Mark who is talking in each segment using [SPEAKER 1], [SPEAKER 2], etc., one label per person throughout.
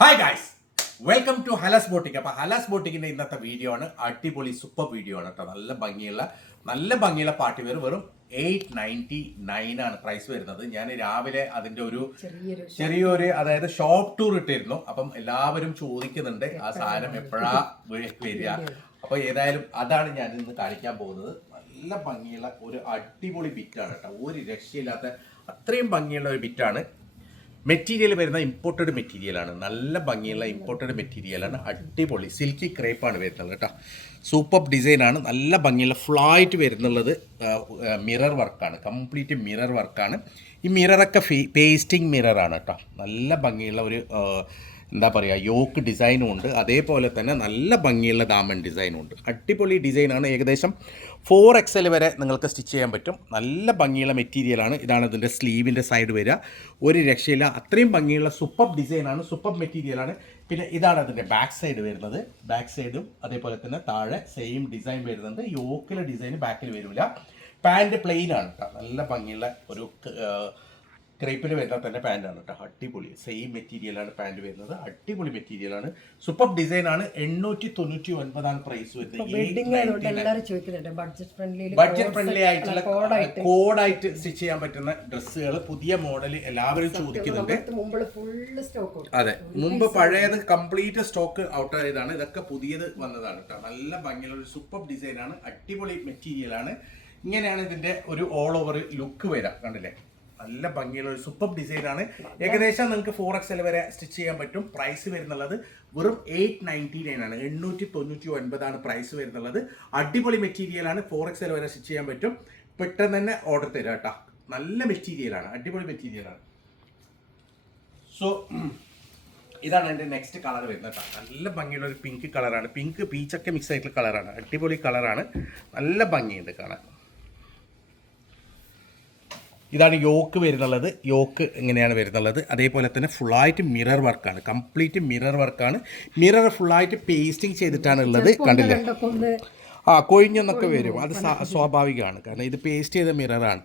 [SPEAKER 1] Hi guys welcome to Halas boutique അപ്പോൾ ഹലാസ് ബോട്ടിക്കിന്റെ ഇന്നത്തെ video ആണ്. അടിപൊളി സൂപ്പർ വീഡിയോ ആണ് കേട്ടോ. നല്ല ഭംഗിയുള്ള നല്ല ഭംഗിയുള്ള പാർട്ടി വെയർ വെറും എയ്റ്റ് നയന്റി നയൻ ആണ് പ്രൈസ് വരുന്നത്. ഞാൻ രാവിലെ അതിന്റെ ഒരു
[SPEAKER 2] ചെറിയൊരു
[SPEAKER 1] ചെറിയൊരു അതായത് ഷോപ്പ് ടൂർ ഇട്ടിരുന്നു. അപ്പം എല്ലാവരും ചോദിക്കുന്നുണ്ട് ആ സാധനം എപ്പോഴാ വരിക? അപ്പൊ ഏതായാലും അതാണ് ഞാൻ ഇന്ന് കാണിക്കാൻ പോകുന്നത്. നല്ല ഭംഗിയുള്ള ഒരു അടിപൊളി ബിറ്റാണ് കേട്ടോ. ഒരു രക്ഷയില്ലാത്ത അത്രയും ഭംഗിയുള്ള ഒരു ബിറ്റാണ് മെറ്റീരിയൽ വരുന്ന ഇമ്പോർട്ടഡ് മെറ്റീരിയലാണ് നല്ല ഭംഗിയുള്ള ഇമ്പോർട്ടഡ് മെറ്റീരിയലാണ് അടിപൊളി സിൽക്കി ക്രേപ്പാണ് വരുന്നത് കേട്ടോ. സൂപ്പർ ഡിസൈനാണ് നല്ല ഭംഗിയുള്ള ഫ്ലായിട്ട് വരുന്നുള്ളത് മിറർ വർക്കാണ് കംപ്ലീറ്റ് മിറർ വർക്കാണ് ഈ മിററൊക്കെ ഫേ പേസ്റ്റിംഗ് മിററാണ് കേട്ടോ. നല്ല ഭംഗിയുള്ള ഒരു എന്താ പറയുക യോക്ക് ഡിസൈനും ഉണ്ട്. അതേപോലെ തന്നെ നല്ല ഭംഗിയുള്ള ദാമൻ ഡിസൈനും ഉണ്ട്. അടിപൊളി ഡിസൈനാണ് ഏകദേശം ഫോർ എക്സൽ വരെ നിങ്ങൾക്ക് സ്റ്റിച്ച് ചെയ്യാൻ പറ്റും. നല്ല ഭംഗിയുള്ള മെറ്റീരിയലാണ് ഇതാണ് ഇതിന്റെ സ്ലീവിന്റെ സൈഡ് വരിക. ഒരു രക്ഷയില്ല. അത്രയും ഭംഗിയുള്ള സൂപ്പർ ഡിസൈനാണ് സൂപ്പർ മെറ്റീരിയലാണ് പിന്നെ ഇതാണ് അതിന്റെ ബാക്ക് സൈഡ് വരുന്നത്. ബാക്ക് സൈഡും അതേപോലെ തന്നെ താഴെ സെയിം ഡിസൈൻ വരുന്നുണ്ട്. യോക്കിലെ ഡിസൈൻ ബാക്കിൽ വരില്ല പാന്റ് പ്ലെയിൻ ആണ് കേട്ടോ നല്ല ഭംഗിയുള്ള ഒരു ക്രേപ്പിൽ വരുന്ന തന്നെ പാന്റാണ് കേട്ടോ. അടിപൊളി. സെയിം മെറ്റീരിയലാണ് പാന്റ് വരുന്നത്. അടിപൊളി മെറ്റീരിയലാണ് സൂപ്പർ ഡിസൈൻ ആണ്. എണ്ണൂറ്റി തൊണ്ണൂറ്റി ഒൻപതാണ് പ്രൈസ് വരുന്നത്
[SPEAKER 2] ബഡ്ജറ്റ് ഫ്രണ്ട്ലി
[SPEAKER 1] ആയിട്ടുള്ള കോഡായിട്ട് സ്റ്റിച്ച് ചെയ്യാൻ പറ്റുന്ന ഡ്രസ്സുകൾ പുതിയ മോഡൽ എല്ലാവരും ചോദിക്കുന്നുണ്ട്. അതെ. മുമ്പ് പഴയത് കംപ്ലീറ്റ് സ്റ്റോക്ക് ഔട്ട് ആയതാണ്. ഇതൊക്കെ പുതിയത് വന്നതാണ് കേട്ടോ. നല്ല ഭംഗിയുള്ള ഒരു സൂപ്പർ ഡിസൈൻ ആണ്. അടിപൊളി മെറ്റീരിയലാണ് ഇങ്ങനെയാണ് ഇതിന്റെ ഒരു ഓൾ ഓവർ ലുക്ക് വരാം. കണ്ടില്ലേ? നല്ല ഭംഗിയുള്ള ഒരു സൂപ്പർ ആണ്. ഏകദേശം നിങ്ങൾക്ക് ഫോർ എക്സ് വരെ സ്റ്റിച്ച് ചെയ്യാൻ പറ്റും. പ്രൈസ് വരുന്നുള്ളത് വെറും എയ്റ്റ് നയന്റി നയൻ ആണ്. എണ്ണൂറ്റി തൊണ്ണൂറ്റി ഒൻപതാണ് പ്രൈസ് വരുന്നുള്ളത്. അടിപൊളി മെറ്റീരിയൽ ആണ്. ഫോർ എക്സ് വരെ സ്റ്റിച്ച് ചെയ്യാൻ പറ്റും. പെട്ടെന്ന് തന്നെ ഓർഡർ തരാം കേട്ടോ. നല്ല മെറ്റീരിയലാണ് അടിപൊളി മെറ്റീരിയലാണ് സോ ഇതാണ് എന്റെ നെക്സ്റ്റ് കളർ വരുന്നത് കേട്ടോ. നല്ല ഭംഗിയുള്ള ഒരു പിങ്ക് കളറാണ് പിങ്ക് പീച്ചൊക്കെ മിക്സ് ആയിട്ടുള്ള കളറാണ് അടിപൊളി കളറാണ് നല്ല ഭംഗിയുണ്ട് കാണാൻ. ഇതാണ് യോക്ക് വരുന്നുള്ളത്. യോക്ക് എങ്ങനെയാണ് വരുന്നുള്ളത്. അതേപോലെ തന്നെ ഫുള്ളായിട്ട് മിറർ വർക്കാണ് കംപ്ലീറ്റ് മിറർ വർക്കാണ് മിറർ ഫുള്ളായിട്ട് പേസ്റ്റിംഗ് ചെയ്തിട്ടാണ് ഉള്ളത്. കണ്ടില്ലേ? ആ കൊഴിഞ്ഞെന്നൊക്കെ വരും. അത് സ്വാഭാവികമാണ്. കാരണം ഇത് പേസ്റ്റ് ചെയ്ത മിററാണ്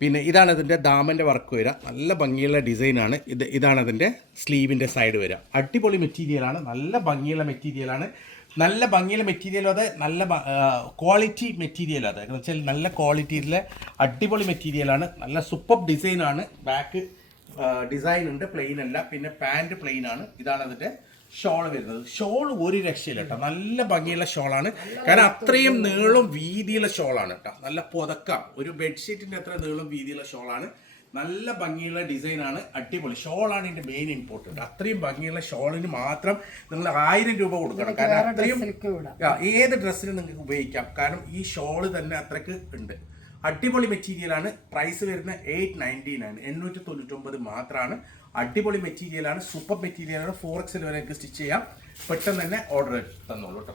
[SPEAKER 1] പിന്നെ ഇതാണ് അതിന്റെ ദാമന്റെ വർക്ക് വരിക. നല്ല ഭംഗിയുള്ള ഡിസൈനാണ് ഇത് ഇതാണ് അതിന്റെ സ്ലീവിന്റെ സൈഡ് വരിക. അടിപൊളി മെറ്റീരിയലാണ് നല്ല ഭംഗിയുള്ള മെറ്റീരിയലാണ് നല്ല ഭംഗിയുള്ള മെറ്റീരിയലും അതെ നല്ല ക്വാളിറ്റി മെറ്റീരിയലും അതെ എന്ന് വെച്ചാൽ നല്ല ക്വാളിറ്റിയിലെ അടിപൊളി മെറ്റീരിയലാണ് നല്ല സൂപ്പർ ഡിസൈനാണ് ബാക്ക് ഡിസൈൻ ഉണ്ട്. പ്ലെയിൻ അല്ല. പിന്നെ പാന്റ് പ്ലെയിൻ ആണ്. ഇതാണ് അതിന്റെ ഷോൾ വരുന്നത്. ഷോൾ ഒരു രക്ഷയില്ല കേട്ടോ. നല്ല ഭംഗിയുള്ള ഷോളാണ് കാരണം അത്രയും നീളം വീതിയുള്ള ഷോളാണ് കേട്ടോ. നല്ല പുതക്കാം. ഒരു ബെഡ്ഷീറ്റിന്റെ അത്ര നീളം വീതിയുള്ള ഷോളാണ് നല്ല ഭംഗിയുള്ള ഡിസൈനാണ് അടിപൊളി. ഷോളാണ് ഇതിന്റെ മെയിൻ ഇമ്പോർട്ടന്റ് അത്രയും ഭംഗിയുള്ള ഷോളിന് മാത്രം നിങ്ങൾ ആയിരം രൂപ കൊടുക്കണം. കാരണം അത്രയും ഏത് ഡ്രസ്സിനും നിങ്ങൾക്ക് ഉപയോഗിക്കാം. കാരണം ഈ ഷോൾ തന്നെ അത്രയ്ക്ക് ഉണ്ട്. അടിപൊളി മെറ്റീരിയലാണ് പ്രൈസ് വരുന്ന എയ്റ്റ് നയന്റി നയൻ എണ്ണൂറ്റി തൊണ്ണൂറ്റൊമ്പത് മാത്രമാണ്. അടിപൊളി മെറ്റീരിയലാണ് സൂപ്പർ മെറ്റീരിയലാണ് ഫോർ എക്സിൽ വരെ നിങ്ങൾക്ക് സ്റ്റിച്ച് ചെയ്യാം. പെട്ടെന്ന് തന്നെ ഓർഡർ തന്നോളൂ കേട്ടോ.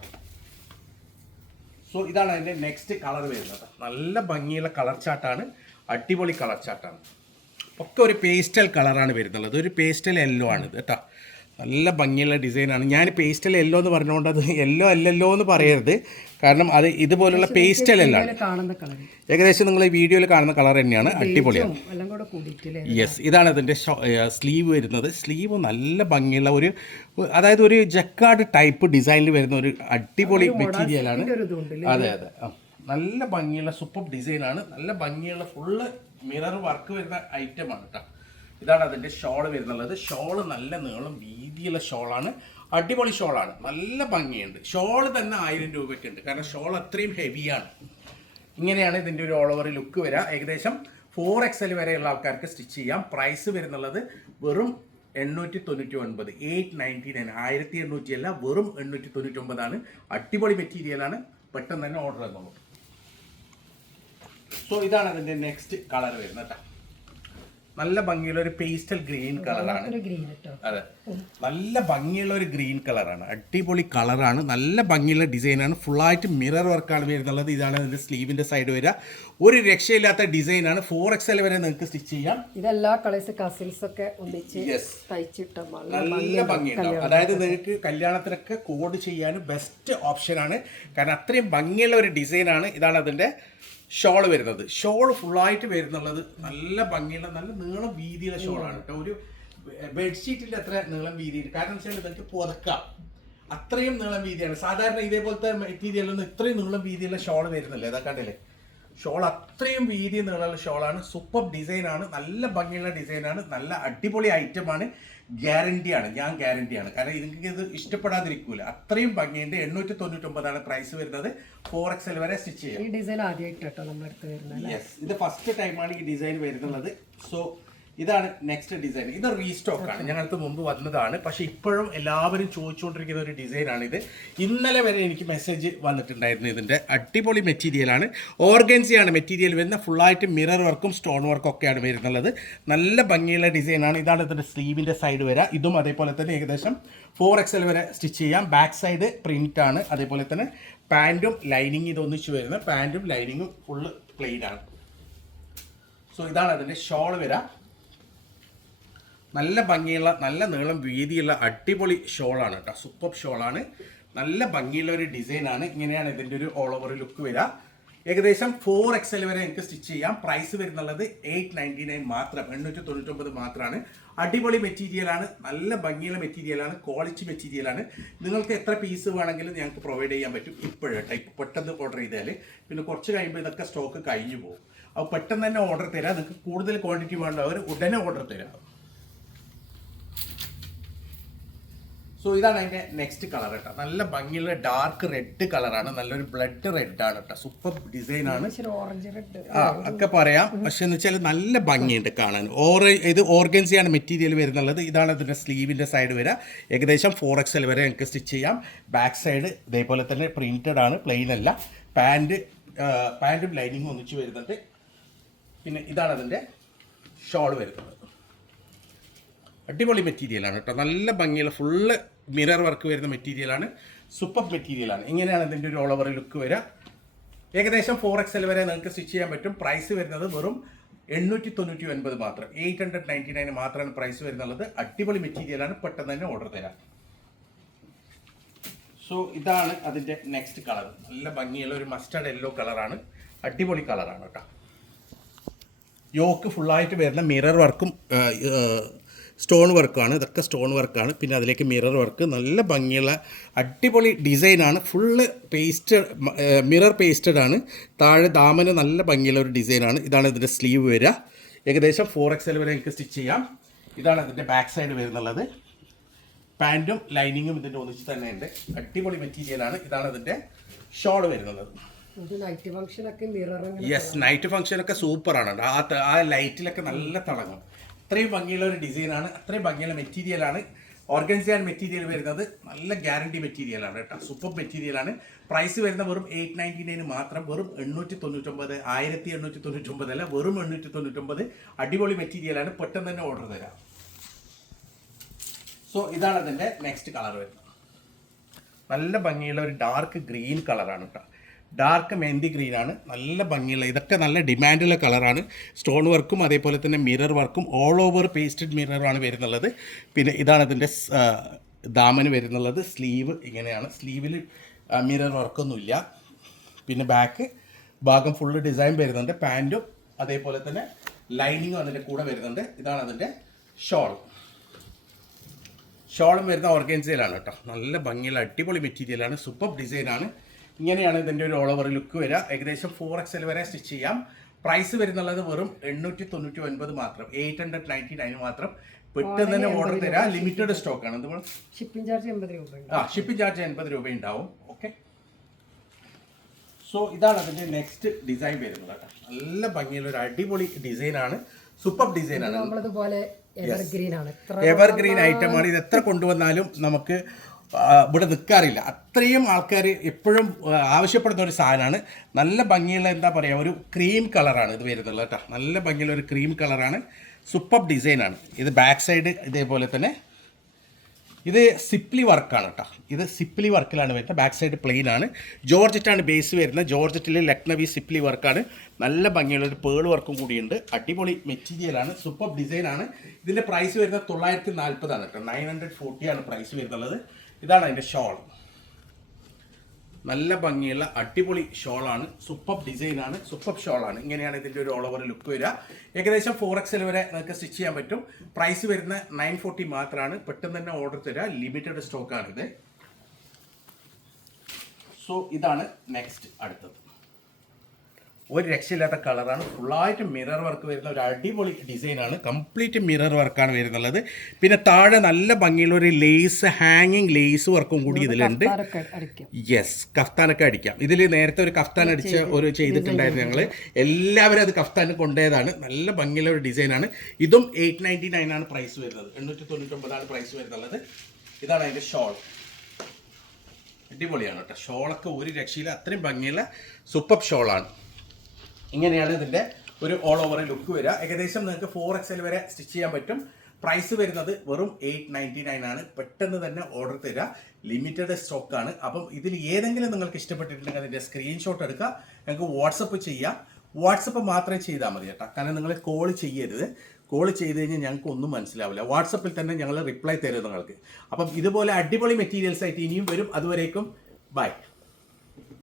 [SPEAKER 1] സോ ഇതാണ് അതിന്റെ നെക്സ്റ്റ് കളർ വരുന്നത്. നല്ല ഭംഗിയുള്ള കളർ ചാട്ടാണ് അടിപൊളി കളർ ചാട്ടാണ് ഒക്കെ ഒരു പേസ്റ്റൽ കളറാണ് വരുന്നുള്ളത്. ഒരു പേസ്റ്റൽ യെല്ലോ ആണ് ഇത് കേട്ടോ. നല്ല ഭംഗിയുള്ള ഡിസൈനാണ് ഞാൻ പേസ്റ്റൽ യെല്ലോ എന്ന് പറഞ്ഞുകൊണ്ട് അത് യെല്ലോ അല്ലല്ലോ എന്ന് പറയരുത്. കാരണം അത് ഇതുപോലുള്ള പേസ്റ്റൽ അല്ല ഏകദേശം നിങ്ങൾ ഈ വീഡിയോയിൽ കാണുന്ന കളർ തന്നെയാണ്. അടിപൊളിയാണ്. യെസ് ഇതാണ് ഇതിന്റെ സ്ലീവ് വരുന്നത്. സ്ലീവ് നല്ല ഭംഗിയുള്ള ഒരു അതായത് ഒരു ജക്കാർഡ് ടൈപ്പ് ഡിസൈനിൽ വരുന്ന ഒരു അടിപൊളി മെറ്റീരിയലാണ് അതെ അതെ. നല്ല ഭംഗിയുള്ള സൂപ്പർ ഡിസൈനാണ് നല്ല ഭംഗിയുള്ള ഫുള്ള് മിറർ വർക്ക് വരുന്ന ആണ് കേട്ടോ ഇതാണ് അതിന്റെ ഷോൾ വരുന്നുള്ളത്. ഷോൾ നല്ല നീളം വീതിയുള്ള ഷോളാണ് അടിപൊളി ഷോളാണ് നല്ല ഭംഗിയുണ്ട്. ഷോൾ തന്നെ ആയിരം രൂപയ്ക്ക് ഉണ്ട് കാരണം ഷോൾ അത്രയും ഹെവിയാണ് ഇങ്ങനെയാണ് ഇതിന്റെ ഒരു ഓൾ ഓവർ ലുക്ക് വരിക ഏകദേശം ഫോർ എക്സൽ വരെയുള്ള ആൾക്കാർക്ക് സ്റ്റിച്ച് ചെയ്യാം. പ്രൈസ് വരുന്നുള്ളത് വെറും എണ്ണൂറ്റി തൊണ്ണൂറ്റി ഒൻപത് എയ്റ്റ് നയന്റി നയൻ ആയിരത്തി എണ്ണൂറ്റി അല്ല വെറും എണ്ണൂറ്റി തൊണ്ണൂറ്റി ഒമ്പതാണ് അടിപൊളി മെറ്റീരിയലാണ് പെട്ടെന്ന് തന്നെ ഓർഡർ തന്നോളൂ സോ ഇതാണ് അതിന്റെ നെക്സ്റ്റ് കളർ വരുന്നത് കേട്ടോ നല്ല ഭംഗിയുള്ള ഒരു പേസ്റ്റൽ ഗ്രീൻ കളറാണ് അതെ. നല്ല ഭംഗിയുള്ള ഒരു ഗ്രീൻ കളറാണ് അടിപൊളി കളറാണ് നല്ല ഭംഗിയുള്ള ഡിസൈനാണ് ഫുള്ളായിട്ട് മിറർ വർക്കാണ് വരുന്നുള്ളത്. ഇതാണ് അതിന്റെ സ്ലീവിന്റെ സൈഡ് വരിക. ഒരു രക്ഷയില്ലാത്ത ഡിസൈനാണ് ഫോർ എക്സൽ വരെ നിങ്ങൾക്ക് സ്റ്റിച്ച് ചെയ്യാം.
[SPEAKER 2] ഇതെല്ലാ കളേഴ്സ് കസിൽസ് ഒക്കെ ഒന്നിച്ച്. നല്ല
[SPEAKER 1] നല്ല ഭംഗിയുണ്ടാവും. അതായത് നിങ്ങൾക്ക് കല്യാണത്തിനൊക്കെ കോഡ് ചെയ്യാനും ബെസ്റ്റ് ഓപ്ഷനാണ് കാരണം അത്രയും ഭംഗിയുള്ള ഒരു ഡിസൈനാണ് ഇതാണ് അതിന്റെ ഷോൾ വരുന്നത്. ഷോൾ ഫുള്ളായിട്ട് വരുന്നുള്ളത് നല്ല ഭംഗിയുള്ള നല്ല നീളം വീതിയുള്ള ഷോളാണ് കേട്ടോ. ഒരു ബെഡ്ഷീറ്റിന്റെ അത്ര നീളം വീതി കാരണം വെച്ചാൽ ഇതൊക്കെ പുതക്കാം. അത്രയും നീളം വീതിയാണ്. സാധാരണ ഇതേപോലത്തെ മെറ്റീരിയലൊന്നും ഇത്രയും നീളം വീതിയുള്ള ഷോൾ വരുന്നില്ല. ഇതാ കണ്ടില്ലേ? ഷോൾ അത്രയും വീതി നീളമുള്ള ഷോളാണ്. സൂപ്പർ ഡിസൈനാണ് നല്ല ഭംഗിയുള്ള ഡിസൈനാണ് നല്ല അടിപൊളി ഐറ്റമാണ് ഗ്യാരണ്ടിയാണ് ഞാൻ ഗ്യാരണ്ടിയാണ് കാരണം നിങ്ങൾക്ക് ഇത് ഇഷ്ടപ്പെടാതിരിക്കൂല. അത്രയും ഭംഗിയുണ്ട്. എണ്ണൂറ്റി തൊണ്ണൂറ്റൊമ്പതാണ് പ്രൈസ് വരുന്നത് ഫോർ എക്സൽ വരെ സ്റ്റിച്ച് ചെയ്യാം.
[SPEAKER 2] ഈ ഡിസൈൻ ആദ്യമായിട്ട് കേട്ടോ നമ്മളെടുത്ത് വരുന്നത്
[SPEAKER 1] യെസ് ഇത് ഫസ്റ്റ് ടൈമാണ് ഈ ഡിസൈൻ വരുന്നത്. സോ ഇതാണ് നെക്സ്റ്റ് ഡിസൈൻ ഇത് റീസ്റ്റോക്ക് ആണ്. ഞങ്ങൾക്ക് മുമ്പ് വന്നതാണ്. പക്ഷെ ഇപ്പോഴും എല്ലാവരും ചോദിച്ചുകൊണ്ടിരിക്കുന്ന ഒരു ഡിസൈൻ ആണ് ഇത്. ഇന്നലെ വരെ എനിക്ക് മെസ്സേജ് വന്നിട്ടുണ്ടായിരുന്നു ഇതിന്റെ അടിപൊളി മെറ്റീരിയലാണ് ഓർഗൻസിയാണ് മെറ്റീരിയൽ വരുന്ന ഫുള്ളായിട്ട് മിറർ വർക്കും സ്റ്റോൺ വർക്കും ഒക്കെയാണ് വരുന്നുള്ളത്. നല്ല ഭംഗിയുള്ള ഡിസൈനാണ് ഇതാണ് ഇതിന്റെ സ്ലീവിന്റെ സൈഡ് വരിക ഇതും അതേപോലെ തന്നെ ഏകദേശം ഫോർ എക്സൽ വരെ സ്റ്റിച്ച് ചെയ്യാം. ബാക്ക് സൈഡ് പ്രിന്റ് ആണ്. അതേപോലെ തന്നെ പാന്റും ലൈനിങ് ഇതൊന്നിച്ച് വരുന്ന പാന്റും ലൈനിങ്ങും ഫുള്ള് പ്ലെയിൻ ആണ്. സോ ഇതാണ് അതിന്റെ ഷോൾ വരിക നല്ല ഭംഗിയുള്ള നല്ല നീളം വീതിയുള്ള അടിപൊളി ഷോളാണ് കേട്ടോ സൂപ്പർ ഷോളാണ്. നല്ല ഭംഗിയുള്ള ഒരു ഡിസൈനാണ്. ഇങ്ങനെയാണ് ഇതിന്റെ ഒരു ഓൾ ഓവർ ലുക്ക് വരിക. ഏകദേശം ഫോർ എക്സൽ വരെ എനിക്ക് സ്റ്റിച്ച് ചെയ്യാം. പ്രൈസ് വരുന്നുള്ളത് എയ്റ്റ് നയന്റി നയൻ മാത്രം എണ്ണൂറ്റി തൊണ്ണൂറ്റൊമ്പത് മാത്രമാണ്. അടിപൊളി മെറ്റീരിയലാണ് നല്ല ഭംഗിയുള്ള മെറ്റീരിയലാണ് ക്വാളിറ്റി മെറ്റീരിയലാണ് നിങ്ങൾക്ക് എത്ര പീസ് വേണമെങ്കിലും ഞങ്ങൾക്ക് പ്രൊവൈഡ് ചെയ്യാൻ പറ്റും. ഇപ്പോഴും കേട്ടോ ഇപ്പോൾ പെട്ടെന്ന് ഓർഡർ ചെയ്താൽ പിന്നെ കുറച്ച് കഴിയുമ്പോൾ ഇതൊക്കെ സ്റ്റോക്ക് കഴിഞ്ഞു പോകും. അപ്പോൾ പെട്ടെന്ന് തന്നെ ഓർഡർ തരാം. നിങ്ങൾക്ക് കൂടുതൽ ക്വാണ്ടിറ്റി വേണ്ട അവർ ഉടനെ ഓർഡർ തരാം. സോ ഇതാണ് അതിന്റെ നെക്സ്റ്റ് കളർ കേട്ടോ. നല്ല ഭംഗിയുള്ള ഡാർക്ക് റെഡ് കളറാണ് നല്ലൊരു ബ്ലഡ് റെഡ് ആണ് കേട്ടോ. സൂപ്പർ ഡിസൈൻ ആണ്.
[SPEAKER 2] ഓറഞ്ച് റെഡ്
[SPEAKER 1] ആ ഒക്കെ പറയാം. പക്ഷെ എന്ന് വെച്ചാൽ നല്ല ഭംഗിയുണ്ട് കാണാൻ. ഓറ ഇത് ഓർഗൻസിയാണ് മെറ്റീരിയൽ വരുന്നുള്ളത്. ഇതാണ് അതിന്റെ സ്ലീവിന്റെ സൈഡ് വരിക ഏകദേശം ഫോർ എക്സൽ വരെ നമുക്ക് സ്റ്റിച്ച് ചെയ്യാം. ബാക്ക് സൈഡ് ഇതേപോലെ തന്നെ പ്രിന്റഡ് ആണ്. പ്ലെയിൻ അല്ല. പാന്റ് പാന്റും ലൈനിങ്ങും ഒന്നിച്ച് വരുന്നുണ്ട്. പിന്നെ ഇതാണ് അതിന്റെ ഷോൾ വരുന്നത്. അടിപൊളി മെറ്റീരിയലാണ് കേട്ടോ. നല്ല ഭംഗിയുള്ള ഫുള്ള് മിറർ വർക്ക് വരുന്ന മെറ്റീരിയലാണ് സൂപ്പർ മെറ്റീരിയലാണ് ഇങ്ങനെയാണ് ഇതിന്റെ ഒരു ഓൾ ഓവർ ലുക്ക് വരിക ഏകദേശം ഫോർ എക്സ് എൽ വരെ നിങ്ങൾക്ക് സ്റ്റിച്ച് ചെയ്യാൻ പറ്റും. പ്രൈസ് വരുന്നത് വെറും എണ്ണൂറ്റി തൊണ്ണൂറ്റി ഒൻപത് മാത്രം. എയ്റ്റ് ഹൺഡ്രഡ് നയന്റി നയൻ മാത്രമാണ് പ്രൈസ് വരുന്നുള്ളത്. അടിപൊളി മെറ്റീരിയലാണ് പെട്ടെന്ന് തന്നെ ഓർഡർ തരാം. സോ ഇതാണ് അതിന്റെ നെക്സ്റ്റ് കളർ നല്ല ഭംഗിയുള്ള ഒരു മസ്റ്റർഡ് യെല്ലോ കളറാണ് അടിപൊളി കളറാണ് കേട്ടോ. യോക്ക് ഫുള്ളായിട്ട് വരുന്ന മിറർ വർക്കും സ്റ്റോൺ വർക്കാണ്. ഇതൊക്കെ സ്റ്റോൺ വർക്കാണ്. പിന്നെ അതിലേക്ക് മിറർ വർക്ക്. നല്ല ഭംഗിയുള്ള അടിപൊളി ഡിസൈനാണ് ഫുള്ള് പേസ്റ്റഡ് മിറർ പേസ്റ്റഡ് ആണ്. താഴെ ദാമന് നല്ല ഭംഗിയുള്ള ഒരു ഡിസൈനാണ് ഇതാണ് ഇതിന്റെ സ്ലീവ് വരിക ഏകദേശം ഫോർ എക്സ് വരെ എനിക്ക് സ്റ്റിച്ച് ചെയ്യാം. ഇതാണ് അതിന്റെ ബാക്ക് സൈഡ് വരുന്നുള്ളത്. പാന്റും ലൈനിങ്ങും ഇതിന്റെ ഒന്നിച്ച് തന്നെ ഉണ്ട്. അടിപൊളി മെറ്റീരിയലാണ് ഇതാണ് ഇതിന്റെ ഷോൾ വരുന്നത്. യെസ് നൈറ്റ് ഫംഗ്ഷനൊക്കെ സൂപ്പറാണ് ആ ആ ലൈറ്റിലൊക്കെ നല്ല തിളങ്ങും. അത്രയും ഭംഗിയുള്ള ഒരു ഡിസൈനാണ് അത്രയും ഭംഗിയുള്ള മെറ്റീരിയലാണ് ഓർഗൻസിയാൻ മെറ്റീരിയൽ വരുന്നത് നല്ല ഗ്യാരണ്ടി മെറ്റീരിയലാണ് കേട്ടോ. സൂപ്പർ മെറ്റീരിയലാണ് പ്രൈസ് വരുന്ന വെറും എയ്റ്റ് നയന്റി നയൻ മാത്രം. വെറും എണ്ണൂറ്റി തൊണ്ണൂറ്റൊമ്പത് ആയിരത്തി എണ്ണൂറ്റി തൊണ്ണൂറ്റൊമ്പത് അല്ല വെറും എണ്ണൂറ്റി തൊണ്ണൂറ്റൊമ്പത് അടിപൊളി മെറ്റീരിയലാണ് പെട്ടെന്ന് തന്നെ ഓർഡർ തരാം. സോ ഇതാണ് അതിന്റെ നെക്സ്റ്റ് കളർ വരുന്നത്. നല്ല ഭംഗിയുള്ള ഒരു ഡാർക്ക് ഗ്രീൻ കളറാണ് കേട്ടോ. ഡാർക്ക് മെഹന്തി ആണ്. നല്ല ഭംഗിയുള്ള ഇതൊക്കെ നല്ല ഡിമാൻഡുള്ള കളറാണ് സ്റ്റോൺ വർക്കും അതേപോലെ തന്നെ മിറർ വർക്കും ഓൾ ഓവർ പേസ്റ്റഡ് മിററാണ് വരുന്നുള്ളത്. പിന്നെ ഇതാണ് ഇതിന്റെ ദാമന് വരുന്നുള്ളത്. സ്ലീവ് ഇങ്ങനെയാണ്. സ്ലീവിൽ മിറർ വർക്കൊന്നുമില്ല പിന്നെ ബാക്ക് ഭാഗം ഫുള്ള് ഡിസൈൻ വരുന്നുണ്ട്. പാന്റും അതേപോലെ തന്നെ ലൈനിങ്ങും അതിന്റെ കൂടെ വരുന്നുണ്ട്. ഇതാണ് അതിന്റെ ഷോൾ ഷോളും വരുന്ന ഓർഗൻസയിലാണ് കേട്ടോ. നല്ല ഭംഗിയുള്ള അടിപൊളി മെറ്റീരിയലാണ് സൂപ്പർ ഡിസൈനാണ് ഇങ്ങനെയാണ് ഇതിന്റെ ഒരു ഓൾ ഓവർ ലുക്ക് വരിക. ഏകദേശം ഫോർ എക്സ് എൽ വരെ സ്റ്റിച്ച് ചെയ്യാം. പ്രൈസ് വരുന്നുള്ളത് വെറും എണ്ണൂറ്റി തൊണ്ണൂറ്റി ഒൻപത് മാത്രം. എയ്റ്റ് ഹൺഡ്രഡ് നയന്റി നയൻ മാത്രം. പെട്ടെന്ന് തന്നെ ഓർഡർ തരാം. ലിമിറ്റഡ് സ്റ്റോക്കാണ് നമ്മൾ
[SPEAKER 2] ഷിപ്പിംഗ് ചാർജ് എൺപത് രൂപ
[SPEAKER 1] ആ ഷിപ്പിംഗ് ചാർജ് എൺപത് രൂപ ഉണ്ടാവും. ഓക്കെ സോ ഇതാണ് അതിന്റെ നെക്സ്റ്റ് ഡിസൈൻ വരുന്നത് കേട്ടോ. നല്ല ഭംഗിയുള്ള ഒരു അടിപൊളി ഡിസൈനാണ് സൂപ്പർ ഡിസൈനാണ്
[SPEAKER 2] നമ്മളിതുപോലെ എവർഗ്രീൻ ആണ്.
[SPEAKER 1] എവർഗ്രീൻ ഐറ്റമാണ് ഇത് എത്ര കൊണ്ടുവന്നാലും നമുക്ക് ഇവിടെ നിൽക്കാറില്ല അത്രയും ആൾക്കാർ എപ്പോഴും ആവശ്യപ്പെടുന്ന ഒരു സാധനമാണ്. നല്ല ഭംഗിയുള്ള എന്താ പറയുക ഒരു ക്രീം കളറാണ് ഇത് വരുന്നുള്ളത് കേട്ടോ. നല്ല ഭംഗിയുള്ള ഒരു ക്രീം കളറാണ് സൂപ്പർ ഡിസൈനാണ് ഇത് ബാക്ക് സൈഡ് ഇതേപോലെ തന്നെ. ഇത് സിപ്ലി വർക്കാണ് കേട്ടോ. ഇത് സിപ്ലി വർക്കിലാണ് വരുന്നത്. ബാക്ക് സൈഡ് പ്ലെയിൻ ആണ്. ജോർജറ്റാണ് ബേസ് വരുന്നത്. ജോർജറ്റിൽ ലക്നവി സിപ്ലി വർക്കാണ് നല്ല ഭംഗിയുള്ള ഒരു പേൾ വർക്കും കൂടിയുണ്ട്. അടിപൊളി മെറ്റീരിയലാണ് സൂപ്പർ ഡിസൈനാണ് ഇതിന്റെ പ്രൈസ് വരുന്നത് തൊള്ളായിരത്തി നാൽപ്പതാണ് കേട്ടോ. നയൻ ഹൺഡ്രഡ് ഫോർട്ടിയാണ് പ്രൈസ് വരുന്നുള്ളത് ഇതാണ് അതിന്റെ ഷോൾ. നല്ല ഭംഗിയുള്ള അടിപൊളി ഷോളാണ്. സൂപ്പർ ഡിസൈനാണ് സൂപ്പർ ഷോളാണ് ഇങ്ങനെയാണ് ഇതിന്റെ ഒരു ഓൾ ഓവർ ലുക്ക് വരിക. ഏകദേശം ഫോർ എക്സൽ വരെ നിങ്ങൾക്ക് സ്റ്റിച്ച് ചെയ്യാൻ പറ്റും. പ്രൈസ് വരുന്ന നയൻ ഫോർട്ടി മാത്രമാണ്. പെട്ടെന്ന് തന്നെ ഓർഡർ തരിക. ലിമിറ്റഡ് സ്റ്റോക്കാണിത് സോ ഇതാണ് നെക്സ്റ്റ് അടുത്തത്. ഒരു രക്ഷയില്ലാത്ത കളറാണ്. ഫുള്ളായിട്ട് മിറർ വർക്ക് വരുന്ന ഒരു അടിപൊളി ഡിസൈനാണ്. കംപ്ലീറ്റ് മിറർ വർക്കാണ് വരുന്നുള്ളത്. പിന്നെ താഴെ നല്ല ഭംഗിയുള്ള ഒരു ലേസ് ഹാങ്ങിങ് ലേസ് വർക്കും കൂടി ഇതിലുണ്ട്. യെസ് കഫ്താനൊക്കെ അടിക്കാം. ഇതിൽ നേരത്തെ ഒരു കഫ്താൻ അടിച്ച് ഒരു ചെയ്തിട്ടുണ്ടായിരുന്നു ഞങ്ങൾ എല്ലാവരും അത് കഫ്താൻ കൊണ്ടുപോയതാണ്. നല്ല ഭംഗിയുള്ള ഒരു ഡിസൈനാണ്. ഇതും എയ്റ്റ് നയന്റി നയൻ ആണ് പ്രൈസ് വരുന്നത്. എണ്ണൂറ്റി തൊണ്ണൂറ്റൊമ്പതാണ് പ്രൈസ് വരുന്നുള്ളത്. ഇതാണ് അതിന്റെ ഷോൾ അടിപൊളിയാണ് കേട്ടോ. ഷോളൊക്കെ ഒരു രക്ഷയില്ല അത്രയും ഭംഗിയുള്ള സൂപ്പർ ഷോളാണ് ഇങ്ങനെയാണ് ഇതിന്റെ ഒരു ഓൾ ഓവർ ലുക്ക് വരിക. ഏകദേശം നിങ്ങൾക്ക് ഫോർ എക്സൽ വരെ സ്റ്റിച്ച് ചെയ്യാൻ പറ്റും. പ്രൈസ് വരുന്നത് വെറും എയ്റ്റ് നയന്റി നയൻ ആണ്. പെട്ടെന്ന് തന്നെ ഓർഡർ തരിക. ലിമിറ്റഡ് സ്റ്റോക്കാണ് അപ്പം ഇതിൽ ഏതെങ്കിലും നിങ്ങൾക്ക് ഇഷ്ടപ്പെട്ടിട്ടുണ്ടെങ്കിൽ അതിന്റെ സ്ക്രീൻഷോട്ട് എടുക്കുക. നിങ്ങൾക്ക് വാട്സപ്പ് ചെയ്യാം. വാട്സപ്പ് മാത്രമേ ചെയ്താൽ മതി കേട്ടോ. കാരണം നിങ്ങൾ കോൾ ചെയ്യരുത്. കോൾ ചെയ്ത് കഴിഞ്ഞാൽ ഞങ്ങൾക്ക് ഒന്നും മനസ്സിലാവില്ല. വാട്സപ്പിൽ തന്നെ ഞങ്ങൾ റിപ്ലൈ തരും നിങ്ങൾക്ക്. അപ്പം ഇതുപോലെ അടിപൊളി മെറ്റീരിയൽസ് ആയിട്ട് ഇനിയും വരും. അതുവരേക്കും ബൈ